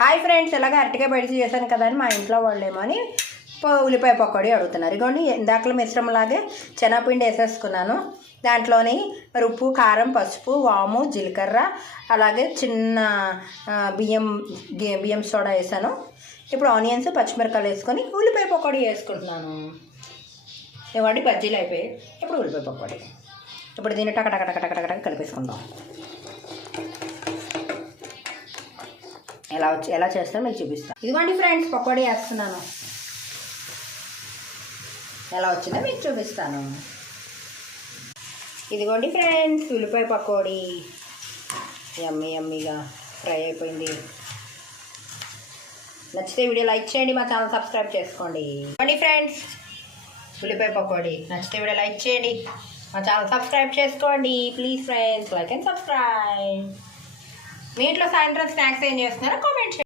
Hi friends, ఎలాగ అరటికాయ బయట చేశాను కదా అని మా ఇంట్లో వాళ్ళేమో అని ఉల్లిపాయ పకోడీ అడుగుతున్నారు. ఇదిగోండి, ఇందాకలో మిశ్రమంలాగే శనగపిండి వేసేసుకున్నాను. దాంట్లోని ఉప్పు, కారం, పసుపు, వాము, జీలకర్ర, అలాగే చిన్న బియ్యం సోడా వేసాను. ఇప్పుడు ఆనియన్స్, పచ్చిమిరకాయలు వేసుకొని ఉల్లిపాయ పకోడీ వేసుకుంటున్నాను. ఇవ్వండి, బజ్జీలు అయిపోయాయి. ఇప్పుడు ఉల్లిపాయ పకోడీ. ఇప్పుడు దీన్ని టకటకటకటకటక కలిపేసుకుందాం. ఎలా చేస్తానో మీకు చూపిస్తాను. ఇదిగోండి ఫ్రెండ్స్, పకోడీ వేస్తున్నాను. ఎలా వచ్చిందో మీకు చూపిస్తాను. ఇదిగోండి ఫ్రెండ్స్, ఉల్లిపాయ పకోడీ యమ్మీగా ఫ్రై అయిపోయింది. నచ్చితే వీడియో లైక్ చేయండి, మా ఛానల్ సబ్స్క్రైబ్ చేసుకోండి. ఇదిగోండి ఫ్రెండ్స్, ఉల్లిపాయ పకోడీ. నచ్చితే వీడియో లైక్ చేయండి, మా ఛానల్ సబ్స్క్రైబ్ చేసుకోండి. Please friends, like and subscribe. మీ ఇంట్లో సాయంత్రం స్నాక్స్ ఏం చేస్తున్నారో కామెంట్ చేయండి.